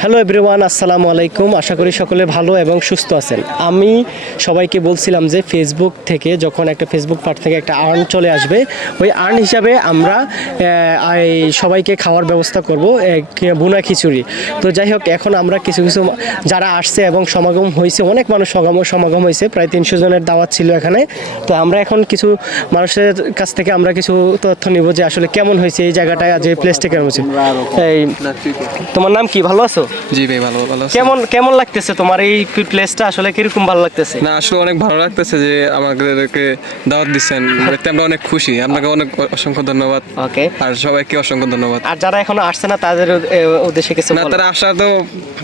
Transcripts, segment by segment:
Hello everyone আসসালামু আলাইকুম। আশা করি সকলে ভালো এবং সুস্থ আছেন। আমি সবাইকে বলছিলাম যে ফেসবুক থেকে যখন একটা ফেসবুক পার্ট থেকে একটা আর্ন চলে আসবে, ওই আর্ন হিসাবে আমরা সবাইকে খাওয়ার ব্যবস্থা করব বুনা খিচুড়ি। তো যাই হোক, এখন আমরা কিছু কিছু যারা আসছে এবং সমাগম হয়েছে, অনেক মানুষ সমাগম সমাগম হয়েছে, প্রায় তিনশো জনের দাওয়াত ছিল এখানে। তো আমরা এখন কিছু মানুষের কাছ থেকে আমরা কিছু তথ্য নিব যে আসলে কেমন হয়েছে এই জায়গাটা, যে প্লেসটা কেমন হয়েছে। এই তোমার নাম কি? ভালো আছো? জি ভাই ভালো ভালো আছি। কেমন কেমন লাগতেছে তোমার এই প্লেসটা আসলে কীরকম ভালো লাগতেছে? না আসলে অনেক ভালো লাগতেছে যে আমাদেরকে দাওয়াত দিচ্ছেন। আমরা অনেক খুশি। আপনাকে অনেক অসংখ্য ধন্যবাদ। ওকে। আর সবাইকে অসংখ্য ধন্যবাদ। আর যারা এখনও আসছে না তাদের উদ্দেশ্যে কিছু না তারা আসা তো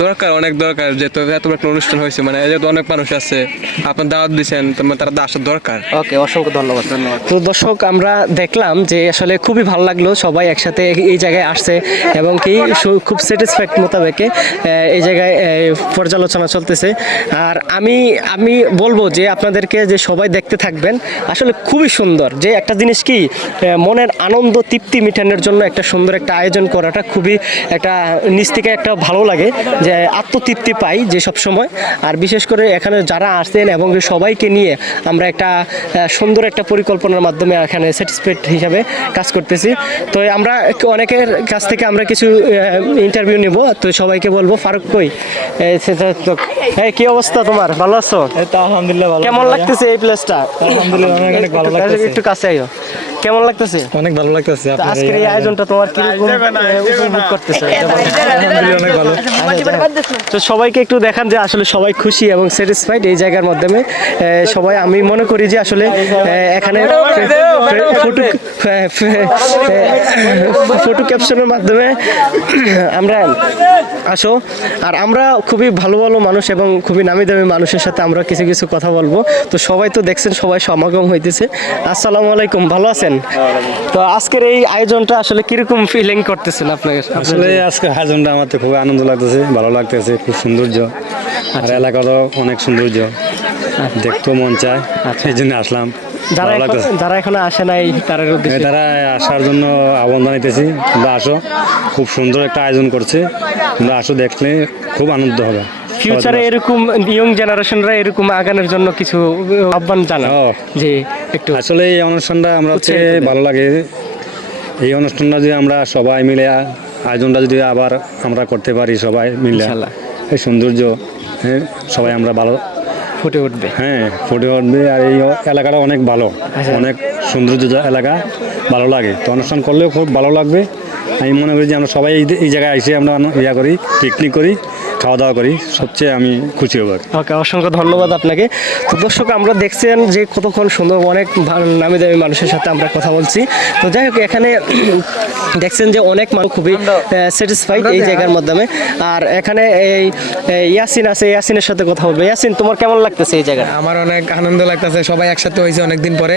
দরকার অনেক দরকার। যেহেতু এত বড় একটা অনুষ্ঠান হয়েছে মানে যেহেতু অনেক মানুষ আছে আপনার দাওয়াত দিচ্ছেন তোমার তারা তো আসার দরকার। ওকে অসংখ্য ধন্যবাদ। ধন্যবাদ। তো দর্শক আমরা দেখলাম যে আসলে খুবই ভালো লাগল সবাই একসাথে এই জায়গায় আসছে এবং কি খুব স্যাটিসফ্যাক্ট মোতাবেকে এই জায়গায় পর্যালোচনা চলতেছে। আর আমি আমি বলব যে আপনাদেরকে যে সবাই দেখতে থাকবেন, আসলে খুবই সুন্দর। যে একটা জিনিস কি মনের আনন্দ, তৃপ্তি মিটানোর জন্য একটা সুন্দর একটা আয়োজন করাটা খুবই একটা নিচ থেকে একটা ভালো লাগে, যে আত্মতৃপ্তি পাই যে সব সময়। আর বিশেষ করে এখানে যারা আসছেন এবং সবাইকে নিয়ে আমরা একটা সুন্দর একটা পরিকল্পনার মাধ্যমে এখানে স্যাটিসফাইড হিসাবে কাজ করতেছি। তো আমরা অনেকের কাছ থেকে আমরা কিছু ইন্টারভিউ নিব তো সবাইকে বলব ফারুক কই? এই কি অবস্থা তোমার? ভালো আছো? এই তো আলহামদুলিল্লাহ ভালো কেমন লাগতেছে এই প্লেসটা আলহামদুলিল্লাহ অনেক অনেক ভালো একটু- লাগতেছে। একটু কাছে আইও। কেমন লাগতেছে? অনেক ভালো লাগতেছে আজকের এই আয়োজনটা তোমার কীরকম আহ, উপভোগ করতেছে? তো সবাইকে একটু দেখান যে আসলে সবাই খুশি এবং স্যাটিসফাইড এই জায়গার মাধ্যমে। সবাই আমি মনে করি যে আসলে এখানে ফটো ফটো ক্যাপশনের মাধ্যমে আমরা আসো। আর আমরা খুবই ভালো ভালো মানুষ এবং খুবই নামি দামি মানুষের সাথে আমরা কিছু কিছু কথা বলব। তো সবাই তো দেখছেন সবাই সমাগম হইতেছে। আসসালামু আলাইকুম ভালো আছেন? তো আজকের এই আয়োজনটা আসলে কীরকম ফিলিং করতেছেন আপনাকে? আসলে আজকে আয়োজনটা আমার তো খুব আনন্দ লাগতেছে ভালো লাগতেছে খুব সৌন্দর্য। আর এলাকারও অনেক সৌন্দর্য। দেখতেও মন চায় আর সেই জন্য আসলাম। যারা যারা এখনও আসে নাই তাদের তারা আসার জন্য আহ্বান জানাইতেছি তোমরা আসো। খুব সুন্দর একটা আয়োজন করছে। তোমরা আসো দেখলে খুব আনন্দ হবে। ফিউচারে এরকম ইয়ং জেনারেশনরা এরকম আগানোর জন্য কিছু আহ্বান জানাও। যে একটু আসলে এই অনুষ্ঠানটা আমরা হচ্ছে ভালো লাগে। এই অনুষ্ঠানটা যদি আমরা সবাই মিলে আয়োজনটা যদি আবার আমরা করতে পারি সবাই মিলে। এই সৌন্দর্য হ্যাঁ সবাই আমরা ভালো। ফুটে উঠবে। হ্যাঁ ফুটে উঠবে আর এই এলাকাটা অনেক ভালো। আচ্ছা। অনেক সৌন্দর্য এলাকা ভালো লাগে। তো অনুষ্ঠান করলেও খুব ভালো লাগবে। আমি মনে করি যে আমরা সবাই এই- জায়গায় এসে আমরা ইয়া করি পিকনিক করি। খাওয়া দাওয়া করি সবচেয়ে আমি খুশি হব ওকে অসংখ্য ধন্যবাদ আপনাকে। তো দর্শক আমরা দেখছেন যে কতক্ষণ সুন্দর অনেক ভালো নামি দামি মানুষের সাথে আমরা কথা বলছি। তো যাই হোক এখানে দেখছেন যে অনেক মানুষ খুবই স্যাটিসফাইড এই জায়গার মাধ্যমে। আর এখানে এই ইয়াসিন আছে ইয়াসিনের সাথে কথা বলব। ইয়াসিন তোমার কেমন লাগতেছে এই জায়গাটা? আমার অনেক আনন্দ লাগতেছে সবাই একসাথে হয়েছে অনেকদিন পরে।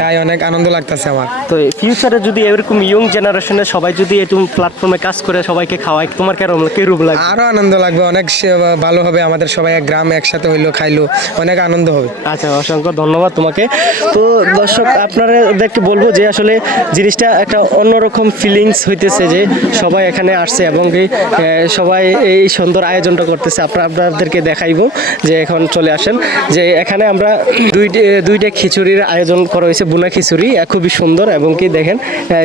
তাই অনেক আনন্দ লাগতেছে আমার। তো ফিউচারে যদি এরকম ইয়ং জেনারেশনের সবাই যদি এরকম প্ল্যাটফর্মে কাজ করে সবাইকে খাওয়ায় তোমার কেরম কিরূপ লাগে আরও আনন্দ লাগবে অনেক ভালো হবে আমাদের সবাই এক গ্রাম একসাথে হইল খাইলো অনেক আনন্দ হবে। আচ্ছা অসংখ্য ধন্যবাদ তোমাকে। তো দর্শক আপনাদেরকে বলব যে আসলে জিনিসটা একটা অন্যরকম ফিলিংস হইতেছে যে সবাই এখানে আসছে এবং সবাই এই সুন্দর আয়োজনটা করতেছে। আপনারা আপনাদেরকে দেখাইবো যে এখন চলে আসেন। যে এখানে আমরা দুই দুইটা খিচুড়ির আয়োজন করা হয়েছে বুনা খিচুড়ি খুবই সুন্দর এবং কি দেখেন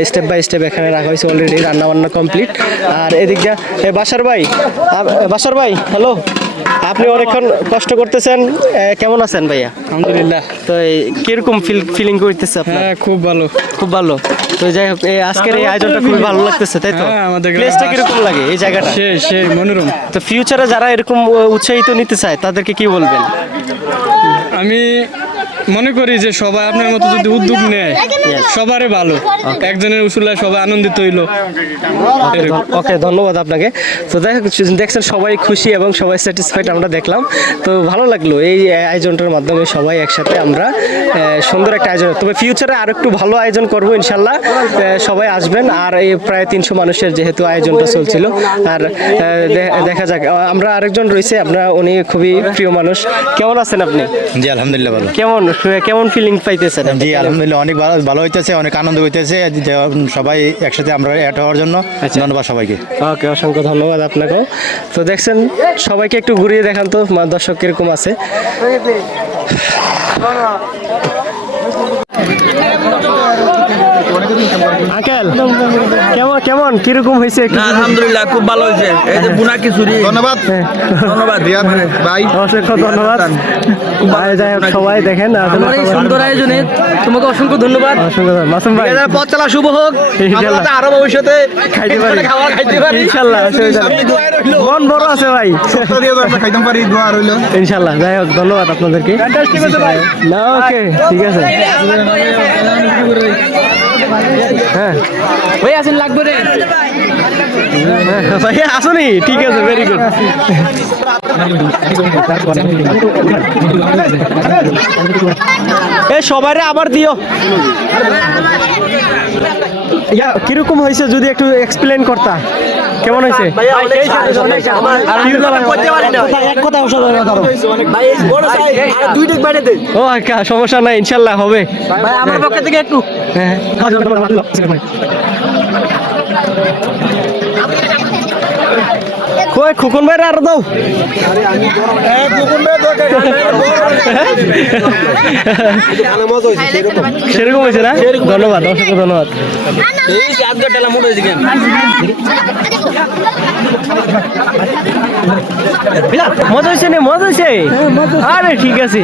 স্টেপ বাই স্টেপ এখানে রাখা হয়েছে অলরেডি রান্না বান্না কমপ্লিট আর এদিকটা বাসার ভাই বাসার ভাই হ্যালো আপনি অনেকক্ষণ কষ্ট করতেছেন কেমন আছেন ভাইয়া? আলহামদুলিল্লাহ। তো এই কীরকম ফিল ফিলিং করতেছে আপনার? হ্যাঁ খুব ভালো। খুব ভালো। তো যাই হোক এই আজকের এই আয়োজনটা খুবই ভালো লাগতেছে তাই তো? হ্যাঁ, প্লেসটা কীরকম লাগে এই জায়গাটা? সে সে মনোরম। তো ফিউচারে যারা এরকম উৎসাহিত নিতে চায় তাদেরকে কি বলবেন? আমি মনে করি যে সবাই আপনার মতো যদি উদ্যোগ নেয় সবারই ভালো। একজনের উসুলায় সবাই আনন্দিত হইল। ওকে ধন্যবাদ আপনাকে। তো দেখ দেখছেন সবাই খুশি এবং সবাই স্যাটিসফাইড আমরা দেখলাম। তো ভালো লাগল এই আয়োজনটার মাধ্যমে সবাই একসাথে আমরা সুন্দর একটা আয়োজন। তবে ফিউচারে আর একটু ভালো আয়োজন করব ইনশাল্লাহ। সবাই আসবেন। আর এই প্রায় তিনশো মানুষের যেহেতু আয়োজনটা চলছিল আর দেখা যাক। আমরা আরেকজন রয়েছে আপনার উনি খুবই প্রিয় মানুষ। কেমন আছেন আপনি? জি আলহামদুলিল্লাহ ভালো। কেমন? কেমন ফিলিং পাইতেছেন? জি আলহামদুলিল্লাহ অনেক ভালো ভালো হইতেছে অনেক আনন্দ হইতেছে। সবাই একসাথে আমরা অ্যাড হওয়ার জন্য ধন্যবাদ সবাইকে। ওকে অসংখ্য ধন্যবাদ আপনাকেও। তো দেখছেন সবাইকে একটু ঘুরিয়ে দেখান তো মা দর্শক কীরকম আছে। আঙ্কেল কেমন কেমন কীরকম হয়েছে আলহামদুলিল্লাহ খুব ভালো হয়েছে এই যে বুনা খিচুড়ি ধন্যবাদ ধন্যবাদ ভাই অসংখ্য ধন্যবাদ ভাই যাই হোক সবাই দেখেন আসলে এই সুন্দর আয়োজনে তোমাকে অসংখ্য ধন্যবাদ অসংখ্য ধন্যবাদ। মাসুম ভাই পথ চলা শুভ হোক ইনশাল্লাহ। আরও ভবিষ্যতে খাইতে পারি খাবার খাইতে পারি ইনশাল্লাহ মন বড় আছে ভাই খাইতাম পারি দোয়া রইল ইনশাল্লাহ যাই হোক ধন্যবাদ আপনাদেরকে না ওকে ঠিক আছে হ্যাঁ। ভাই আসুন, লাগবে রে। ভাই আসুনি? ঠিক আছে ভেরি গুড এ সবারে আবার দিও। কীরকম হয়েছে যদি একটু এক্সপ্লেন করতা? কেমন হয়েছে? এক কথা ভাই এই বড় সাইজ আর দুই ডিগ বাইরে দে। ও আচ্ছা সমস্যা নাই ইনশাল্লাহ হবে। ভাই আমার পক্ষ থেকে একটু। হ্যাঁ। কই, খোকন ভাই আর দাও। সেরকম হয়েছে না? ধন্যবাদ, অসংখ্য ধন্যবাদ। মজা হয়েছে না, মজা হয়েছে? আরে, ঠিক আছে।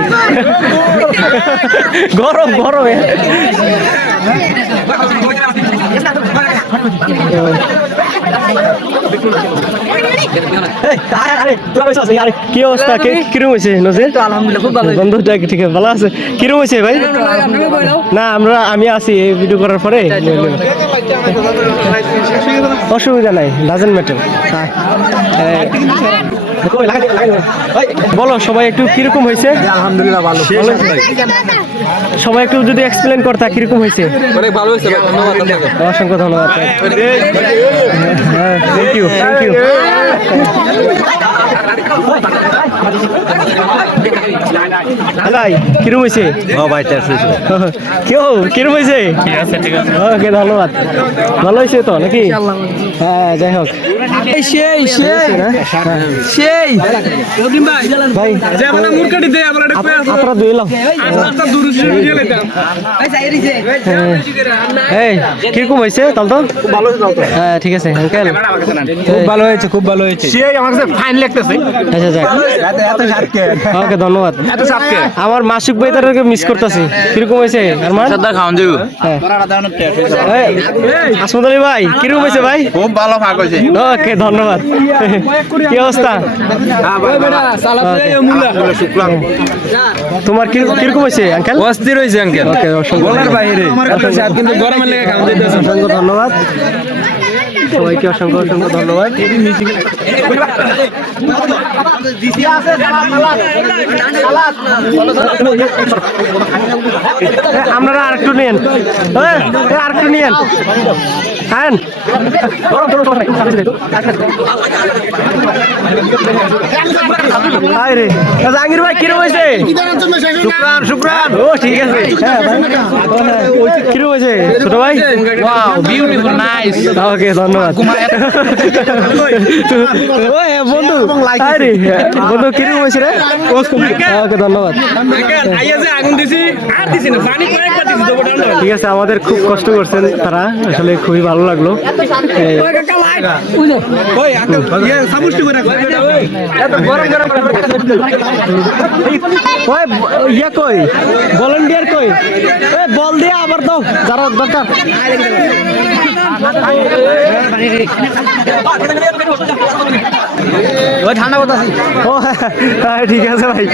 গরম গরম। কি অবস্থা? কে- কিরম হয়েছে নজির? বন্ধুটা ঠিক আছে ভালো আছে? কিরম হয়েছে ভাই? না আমরা আমি আছি এই ভিডিও করার পরে। অসুবিধা নাই ডাজেন্ট ম্যাটার বলো সবাই একটু কীরকম হয়েছে আলহামদুলিল্লাহ ভালো সবাই একটু যদি এক্সপ্লেন করতা কীরকম হয়েছে অনেক ভালো হয়েছে ধন্যবাদ অসংখ্য ধন্যবাদ হ্যাঁ থ্যাংক ইউ থ্যাংক ইউ ভাই কিরম হয়েছে কেউ কিরম হয়েছে ওকে ধন্যবাদ। ভালো হয়েছে তো নাকি? হ্যাঁ যাই হোক। সেই সেই। সেই। ভাই যে আমরা মুরকাটি দেই আমরা এটা আপ- আপনারা দুই এলাম আস্তা দূর দিয়ে লেতাম এই কীরকম হয়েছে তাহলে তো ভালো হ্যাঁ ঠিক আছে আঙ্কেল খুব ভালো হয়েছে খুব ভালো হয়েছে। আচ্ছা যাক ওকে ধন্যবাদ। আমার মাসিক মিস করতেছি। কীরকম হয়েছে? আরমান? হ্যাঁ। আসমত আলী ভাই কীরকম হয়েছে ভাই? খুব ভালো ভাগ হয়েছে। ওকে ধন্যবাদ। কি অবস্থা? তোমার কি- কীরকম হয়েছে আঙ্কেল অস্থির হয়েছে আঙ্কেল ওকে অসংখ্য বাইরে। কিন্তু গরমের লেগে খাওয়া দিতেছে। অসংখ্য ধন্যবাদ। সবাইকে অসংখ্য অসংখ্য ধন্যবাদ। আপনারা আরেকটু এ, আরেকটু নিয়েন। হ্যাঁ হাই জাহাঙ্গীর ভাই কিরম হয়েছে? শুক্রান শুক্রান। ও ঠিক আছে। হ্যাঁ কিরম হয়েছে? ছোট ভাই? ওয়াও বিউটিফুল নাইস ওকে ধন্যবাদ। ও বন্ধু। হাই বন্ধু কিরম হয়েছে রে? ওকে ধন্যবাদ। আগুন দিছি আর দিছি না পানি কয়েকবার দিছি ঠিক আছে আমাদের খুব কষ্ট করছেন তারা। আসলে খুবই ভালো লাগল। ওই ওই ইয়ে কই? ভলেন্টিয়ার কই? ওই বল দিয়ে আবার দাও। যারা দরকার। ওই ঠান্ডা কথা ও হ্যাঁ, ঠিক আছে ভাই।